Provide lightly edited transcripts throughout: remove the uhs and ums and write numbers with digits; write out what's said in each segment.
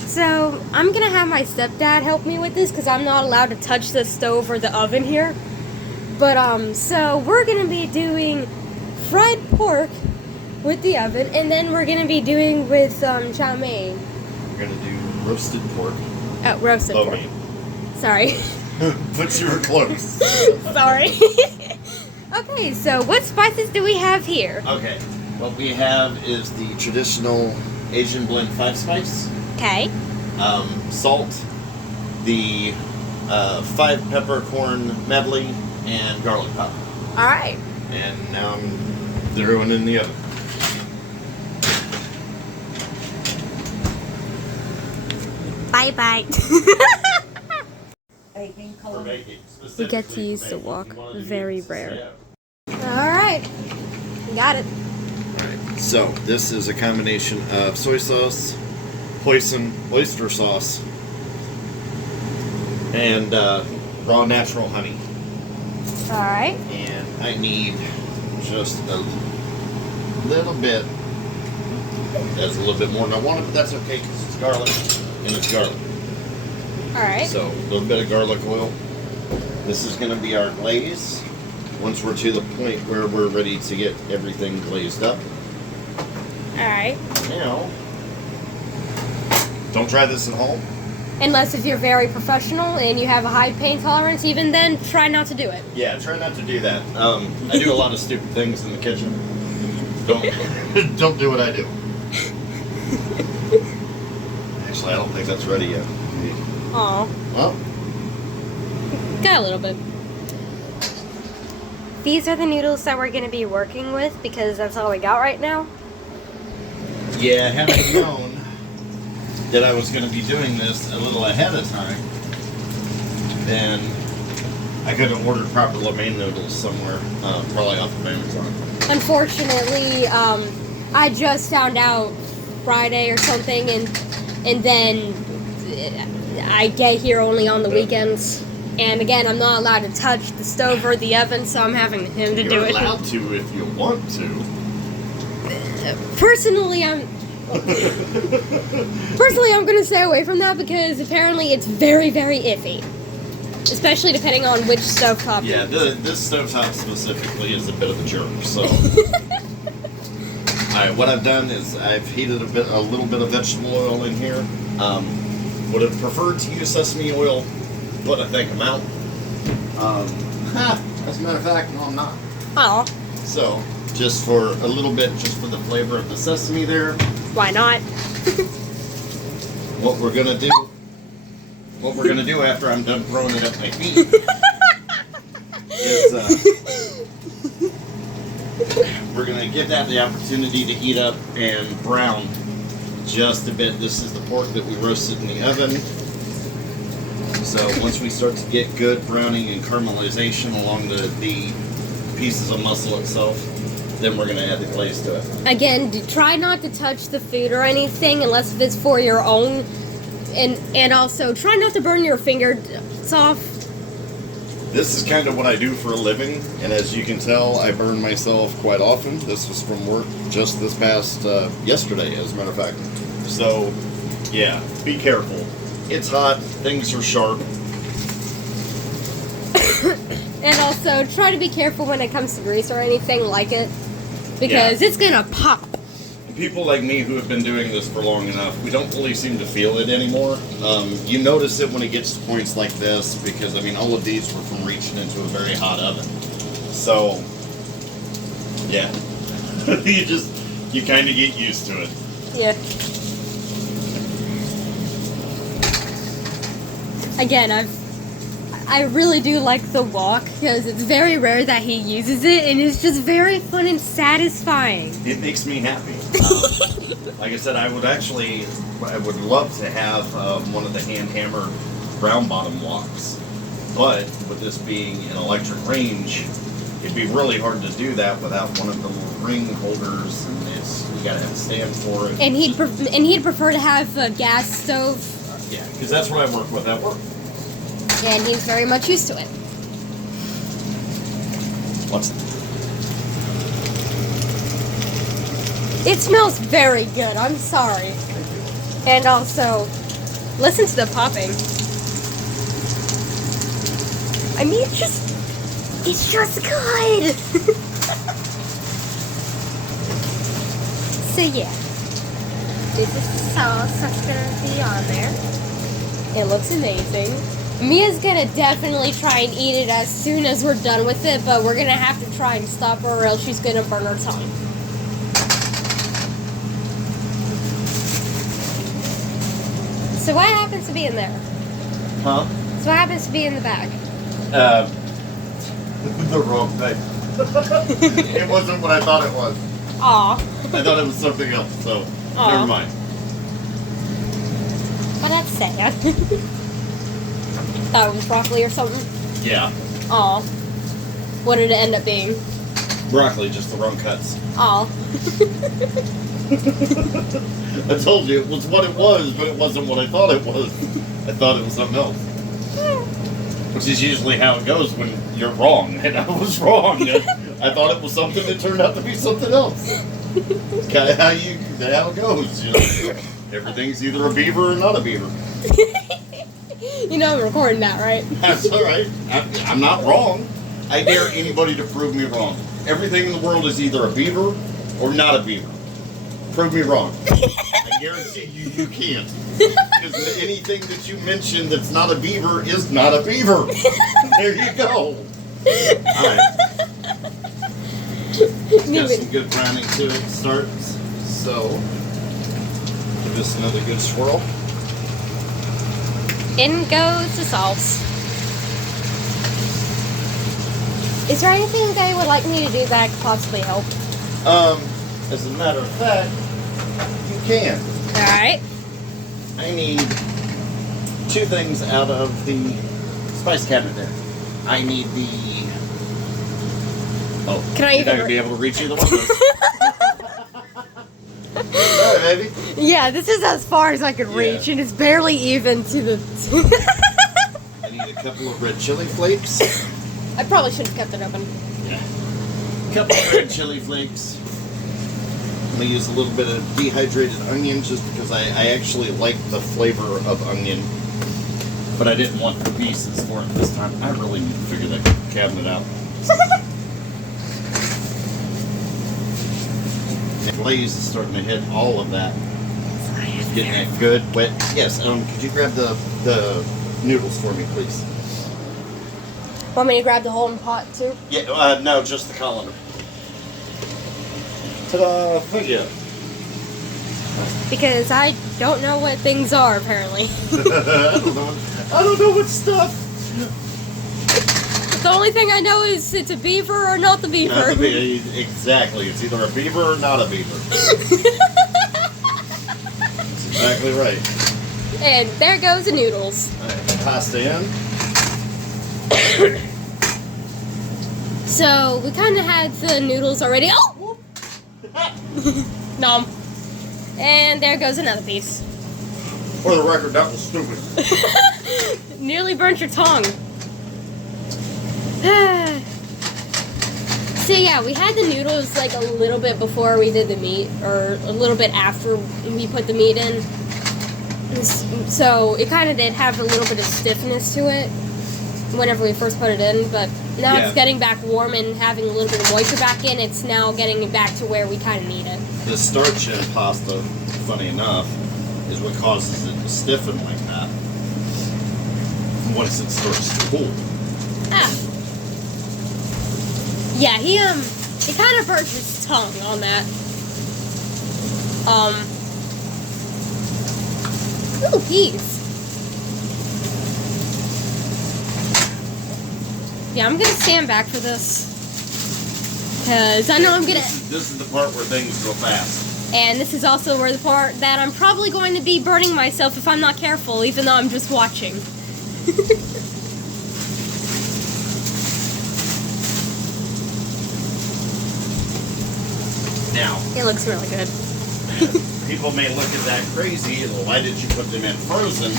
So, I'm gonna have my stepdad help me with this because I'm not allowed to touch the stove or the oven here. But, so we're gonna be doing fried pork with the oven, and then we're gonna be doing with, chow mein. We're gonna do roasted pork. Oh, roasted pork. Sorry. But you were close. Sorry. Okay, so what spices do we have here? Okay, what we have is the traditional Asian blend 5-spice. Okay. Salt, the 5 peppercorn medley, and garlic powder. Alright. And now I'm throwing in the oven. Bye-bye. For baking, We get to use the wok. Very rare. Alright. Got it. Alright, so this is a combination of soy sauce, hoisin, oyster sauce, and raw natural honey. Alright. And I need just a little bit. That's a little bit more than I wanted, but that's okay because it's garlic and it's garlic. Alright. So a little bit of garlic oil. This is going to be our glaze. Once we're to the point where we're ready to get everything glazed up. Alright. Now, don't try this at home. Unless if you're very professional and you have a high pain tolerance, even then, try not to do it. Yeah, try not to do that. I do a lot of stupid things in the kitchen. Don't do what I do. Actually, I don't think that's ready yet. Aw. Well, Got a little bit. These are the noodles that we're going to be working with because that's all we got right now. yeah, had I known that I was going to be doing this a little ahead of time, then I could have ordered proper lo mein noodles somewhere, probably off of Amazon. Unfortunately, I just found out Friday or something, and then I get here only on the weekends. And again, I'm not allowed to touch the stove or the oven, so I'm having him to do it. You're allowed to if you want to. Personally, I'm going to stay away from that because apparently it's very, very iffy. Especially depending on which stovetop. Yeah, this stovetop specifically is a bit of a jerk, so. Alright, what I've done is I've heated a little bit of vegetable oil in here. Would have preferred to use sesame oil, but I think I'm out. As a matter of fact, no, I'm not. Oh. So, just for a little bit, just for the flavor of the sesame there. Why not? What we're gonna do after I'm done throwing it at my feet is we're gonna give that the opportunity to heat up and brown just a bit. This is the pork that we roasted in the oven. So once we start to get good browning and caramelization along the pieces of muscle itself, then we're going to add the glaze to it. Again, try not to touch the food or anything unless if it's for your own. And also, try not to burn your fingers off. This is kind of what I do for a living, and as you can tell, I burn myself quite often. This was from work just this past yesterday, as a matter of fact. So, yeah, be careful. It's hot, things are sharp. And also, try to be careful when it comes to grease or anything like it. Because it's gonna pop. People like me who have been doing this for long enough, we don't really seem to feel it anymore. You notice it when it gets to points like this, because, I mean, all of these were from reaching into a very hot oven. So, yeah. you kind of get used to it. Yeah. Again, I really do like the wok because it's very rare that he uses it, and it's just very fun and satisfying. It makes me happy. Like I said, I would love to have one of the hand-hammered round bottom woks, but with this being an electric range, it'd be really hard to do that without one of the little ring holders, and you gotta have a stand for it. And he'd prefer to have a gas stove. Yeah, because that's what I work with at work. And he's very much used to it. It smells very good. I'm sorry. And also, listen to the popping. I mean, it's just good. So yeah, this is the sauce that's gonna be on there. It looks amazing. Mia's gonna definitely try and eat it as soon as we're done with it, but we're gonna have to try and stop her or else she's gonna burn her tongue. So what happens to be in there? Huh? So what happens to be in the bag? The wrong thing. It wasn't what I thought it was. Aw. I thought it was something else, so Aw. never mind. Well, that's sad. Thought it was broccoli or something. Yeah. Aw. What did it end up being? Broccoli, just the wrong cuts. Aw. I told you it was what it was, but it wasn't what I thought it was. I thought it was something else. Which is usually how it goes when you're wrong, and I was wrong. I thought it was something that turned out to be something else. Kind of how it goes, you know. Everything's either a beaver or not a beaver. You know I'm recording that, right? That's all right. I'm not wrong. I dare anybody to prove me wrong. Everything in the world is either a beaver or not a beaver. Prove me wrong. I guarantee you can't. Because anything that you mention that's not a beaver is not a beaver. There you go. Alright. Got some good browning to it to start. So, give this another good swirl. In goes the sauce. Is there anything they would like me to do that could possibly help? As a matter of fact, you can. Alright. I need two things out of the spice cabinet there. I need the... Oh, Can I you're even not going to be able to reach either one of those. Alright, baby. Yeah, this is as far as I could reach, and it's barely even to the... I need a couple of red chili flakes. I probably should have kept it open. Yeah. A couple of red chili flakes. I'm going to use a little bit of dehydrated onion just because I actually like the flavor of onion. But I didn't want the pieces for it this time. I really need to figure that cabinet out. The glaze is starting to hit all of that. Getting that good, wet. Yes, could you grab the noodles for me, please? Want me to grab the whole pot, too? Yeah, no, just the colander. Ta-da! Thank you. Because I don't know what things are, apparently. I don't know what stuff. The only thing I know is it's a beaver or not the beaver. Not the beaver. Exactly. It's either a beaver or not a beaver. That's exactly right. And there goes the noodles. Alright, pasta in. So, we kind of had the noodles already. Oh! Nom. And there goes another piece. For the record, that was stupid. Nearly burnt your tongue. So yeah, we had the noodles like a little bit before we did the meat, or a little bit after we put the meat in. So it kind of did have a little bit of stiffness to it whenever we first put it in, but now it's getting back warm and having a little bit of moisture back in. It's now getting back to where we kind of need it. The starch in pasta, funny enough, is what causes it to stiffen like that once it starts to cool. Ah. Yeah, he kind of burnt his tongue on that. Ooh, peas. Yeah, I'm gonna stand back for this. Because I know I'm gonna... This is the part where things go fast. And this is also where the part that I'm probably going to be burning myself if I'm not careful, even though I'm just watching. Now, It looks really good. people may look at that crazy, why did you put them in frozen?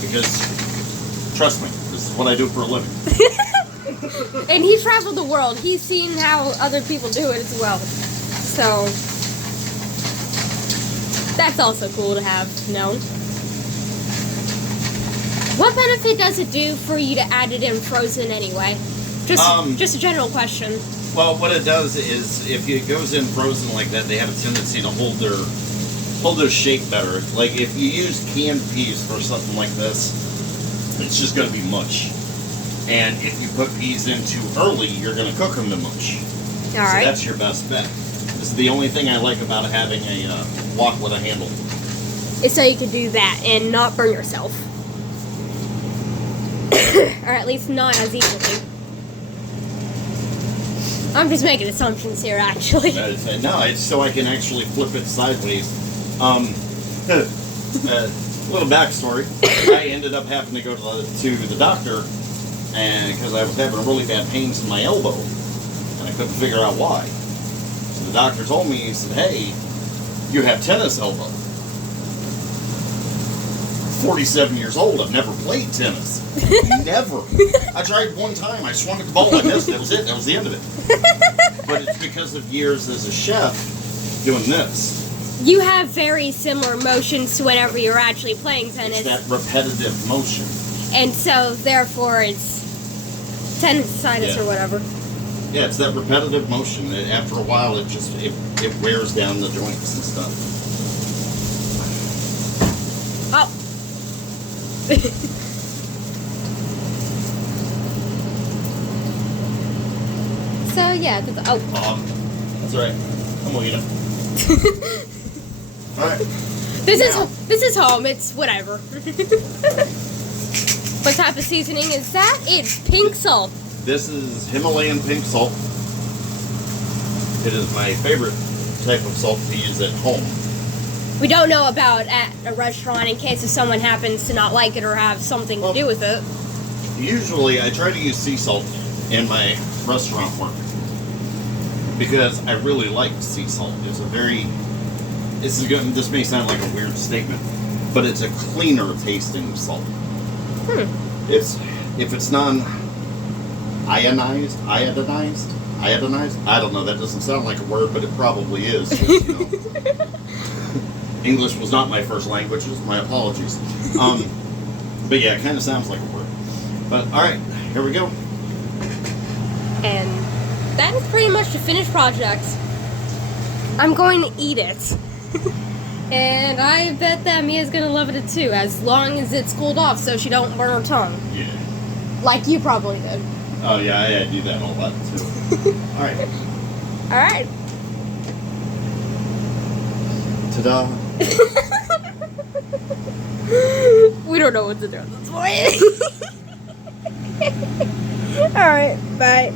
Because, trust me, this is what I do for a living. And he traveled the world. He's seen how other people do it as well. So, That's also cool to have known. What benefit does it do for you to add it in frozen anyway? Just a general question. Well, what it does is if it goes in frozen like that, they have a tendency to hold their shape better. Like if you use canned peas for something like this, it's just going to be mush. And if you put peas in too early, you're going to cook them to mush. All right. So that's your best bet. This is the only thing I like about having a wok with a handle. Is so you can do that and not burn yourself. Or at least not as easily. I'm just making assumptions here, actually. No, it's so I can actually flip it sideways. Little backstory. I ended up having to go to the doctor, and because I was having really bad pains in my elbow, and I couldn't figure out why. So the doctor told me, he said, "Hey, you have tennis elbow." 47 years old. I've never played tennis. Never. I tried one time. I swung at the ball. I missed. That was it. That was the end of it. But it's because of years as a chef doing this. You have very similar motions to whenever you're actually playing tennis. It's that repetitive motion. And so, therefore, it's tendonitis or whatever. Yeah, it's that repetitive motion. After a while, it wears down the joints and stuff. Oh. So yeah, that's all right. I'm gonna eat it. All right. This is home. It's whatever. What type of seasoning is that? It's pink salt. This is Himalayan pink salt. It is my favorite type of salt to use at home. We don't know about at a restaurant in case if someone happens to not like it or have something to do with it. Usually, I try to use sea salt in my restaurant work because I really like sea salt. It's a very this may sound like a weird statement, but it's a cleaner tasting salt. If it's non-iodinized, I don't know. That doesn't sound like a word, but it probably is. 'Cause, you know, English was not my first language. My apologies. But yeah, it kind of sounds like a word. But all right, here we go. And that is pretty much the finished project. I'm going to eat it. And I bet that Mia's going to love it too, as long as it's cooled off so she don't burn her tongue. Yeah. Like you probably did. Oh yeah, I do that a lot too. All right. All right. Ta-da. We don't know what to do at this point. All right, bye.